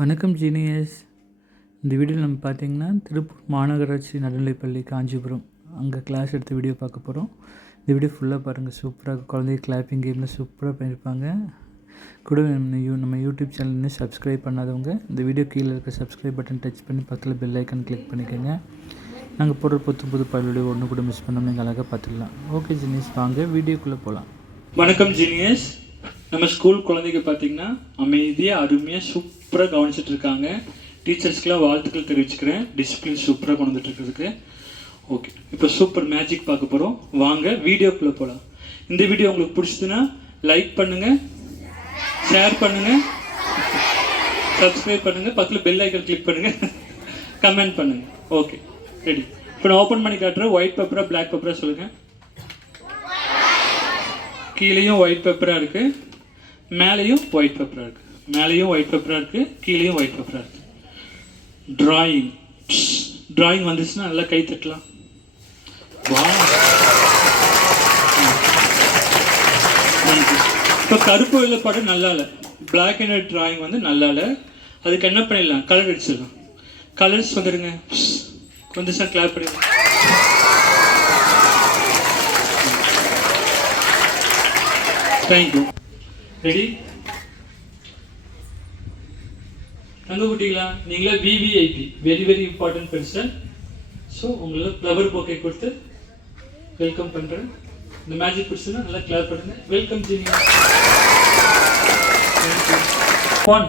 வணக்கம் ஜீனியஸ். இந்த வீடியோவில் நம்ம பார்த்தீங்கன்னா திருப்பூர் மாநகராட்சி நடுநிலைப்பள்ளி காஞ்சிபுரம். அங்கே கிளாஸ் எடுத்த வீடியோ பார்க்க போகிறோம் இந்த வீடியோ ஃபுல்லாக பாருங்கள் சூப்பராக குழந்தைய கிளாப்பிங் கேமில் சூப்பராக பண்ணியிருப்பாங்க கூட நம்ம யூ நம்ம யூடியூப் சேனல் இன்னும் சப்ஸ்கிரைப் பண்ணாதவங்க இந்த வீடியோ கீழே இருக்க சப்ஸ்கிரைப் பட்டன் டச் பண்ணி பக்கத்தில் பெல் ஐக்கன் கிளிக் பண்ணிக்கோங்க. நாங்கள் போடுற புது புது பல்லுடைய ஒன்று கூட மிஸ் பண்ணாமல் எங்கள் அழகாக பார்த்துக்கலாம் ஓகே ஜீனியஸ் வாங்க வீடியோக்குள்ளே போகலாம் வணக்கம் ஜீனியஸ். நம்ம ஸ்கூல் குழந்தைங்க பார்த்தீங்கன்னா அமைதியாக அருமையாக சூப்பராக கவனிச்சிட்டு இருக்காங்க டீச்சர்ஸ்க்கெலாம் வாழ்த்துக்கள் தெரிவிச்சுக்கிறேன். டிசிப்ளின் சூப்பராக கொண்டு வந்துட்டு ஓகே இப்போ சூப்பர் மேஜிக் பார்க்க போகிறோம் வாங்க வீடியோக்குள்ளே போகலாம் இந்த வீடியோ உங்களுக்கு பிடிச்சதுன்னா லைக் பண்ணுங்கள் ஷேர் பண்ணுங்கள் சப்ஸ்கிரைப் பண்ணுங்கள் பக்கத்தில் பெல் ஐக்கன் கிளிக் பண்ணுங்கள் கமெண்ட் பண்ணுங்கள் ஓகே ரெடி இப்போ நான் ஓப்பன் பண்ணி காட்டுறேன். ஒயிட் பேப்பராக பிளாக் பேப்பராக சொல்லுங்கள் கீழேயும் ஒயிட் பேப்பராக இருக்குது மேலேயும் ஒயிட் பேப்பராக இருக்குது மேலேயும் ஒயிட் பேப்பராக இருக்குது கீழேயும் ஒயிட் பேப்பராக இருக்குது ட்ராயிங் ட்ராயிங் வந்துச்சுன்னா நல்லா கை தட்டலாம். வா இப்போ கருப்பு வெள்ளை படம் நல்லா இல்லை பிளாக் அண்ட் ஒயிட் ட்ராயிங் வந்து நல்லா இல்லை அதுக்கு என்ன பண்ணிடலாம்? கலர் அடிச்சிடலாம். கலர்ஸ் வந்துடுங்க. வந்துச்சா கிளாப் பண்ணிடுங்க தேங்க்யூ ரெடி தங்க குட்டிங்களா நீங்களே VVIP very very important person so உங்களுக்கு ஃப்ளவர் போக்கை கொடுத்து வெல்கம் பண்ணுறேன் இந்த மேஜிக் பிடிச்சுன்னா நல்லா கிளியர் பண்ணுங்க. வெல்கம் ஜினி ஒன்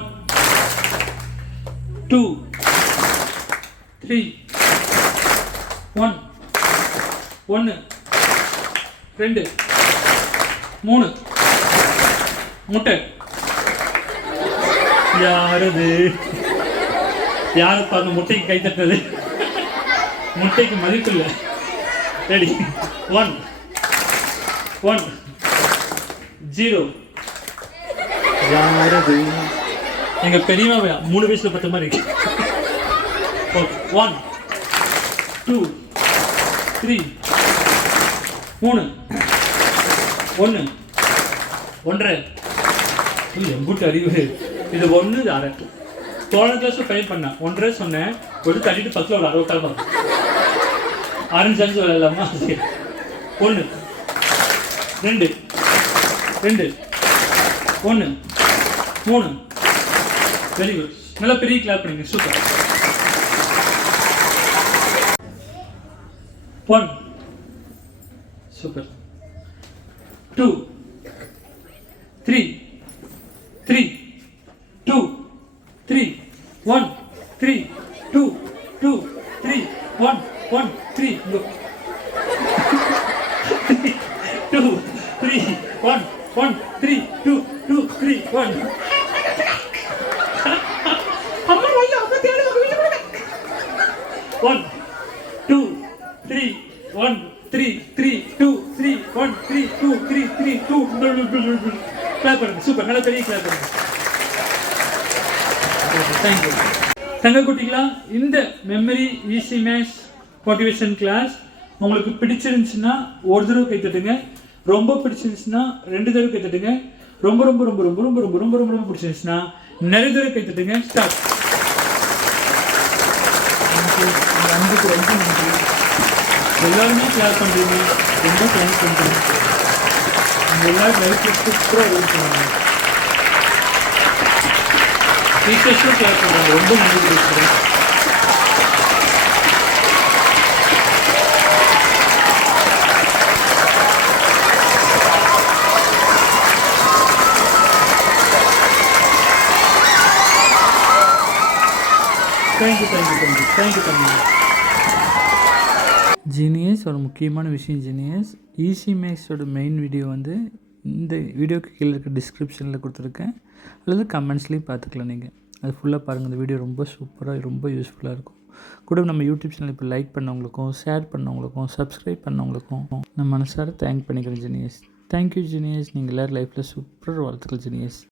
டூ த்ரீ ஒன் ஒன்று ரெண்டு மூணு. முட்டை. யாரது? யாரு அந்த முட்டைக்கு கை தட்டது முட்டைக்கு மதிப்பு இல்லை. ரெடி. ஒன் ஒன் ஜீரோ யாரது? எங்க பெரியமா மூணு வயசுல பத்த மாதிரி ஓகே ஒன் டூ த்ரீ மூணு. ஒன்று ஒன்றரை. எம்பூட்டு அறிவு. இது ஒன்று அரை. போன கிளாஸ் ட்ரை பண்ணேன். ஒன்றரை சொன்னேன். ஒரு தள்ளிட்டு பத்தில் ஒரு அறுபத்தாள் பண்ணேன் ஆரஞ்சு அஞ்சு விளையாடலாமா? ஒன்று ரெண்டு. ரெண்டு. ஒன்று மூணு. வெரி குட் நல்லா பெரிய கிளாப் பண்ணுங்க super one super two three three two three one three two two three one one three two three one three two two three one one two three one three three two three one three two three three two clap பண்ணுங்க super நல்ல பெரிய clap பண்ணுங்க. Thank you தங்க குட்டிங்களா இந்த memory easy maths motivation class உங்களுக்கு பிடிச்சிருந்துச்சுன்னா ஒரு தடவை கை தட்டுங்க. ரொம்ப பிடிச்சிருந்துச்சுன்னா ரெண்டு தடவை கைத்தட்டுங்க ரொம்ப ரொம்ப ரொம்ப ரொம்ப ரொம்ப ரொம்ப ரொம்ப ரொம்ப ரொம்ப பிடிச்சிருந்துச்சுன்னா நிறைய தடவை கைத்தட்டுங்க ஸ்டார்ட் அன்புக்கு ரொம்ப நன்றி. எல்லாருமே கிளாஸ் பண்ணுறீங்க ரொம்ப தேங்க்ஸ் பண்ணுறீங்க எல்லாரும் நிறைய சூப்பராக ஒர்க் பண்ணுவாங்க டீச்சர்ஸும் கிளாஸ் பண்ணுறாங்க ரொம்ப நன்றி பேசுகிறேன் thank you thank you thank you thank you genius ஒரு முக்கியமான விஷயம் ஜீனியஸ் ஈஸி மேக்ஸோட மெயின் வீடியோ வந்து இந்த வீடியோக்கு கீழே இருக்க டிஸ்கிரிப்ஷனில் கொடுத்துருக்கேன். அல்லது கமெண்ட்ஸ்லேயும் பார்த்துக்கலாம் நீங்கள் அது ஃபுல்லாக பாருங்கள் இந்த வீடியோ ரொம்ப சூப்பராக ரொம்ப யூஸ்ஃபுல்லாக இருக்கும். கூட நம்ம யூடியூப் சேனல் இப்போ லைக் பண்ணவங்களுக்கும் ஷேர் பண்ணவங்களுக்கும் சப்ஸ்கிரைப் பண்ணவங்களுக்கும் நான் மனசார தேங்க் பண்ணிக்கிறேன் ஜீனியஸ் தேங்க்யூ ஜீனியஸ் நீங்கள் எல்லோரும் லைஃப்பில் சூப்பராக வாழ்த்துக்கள் ஜீனியஸ்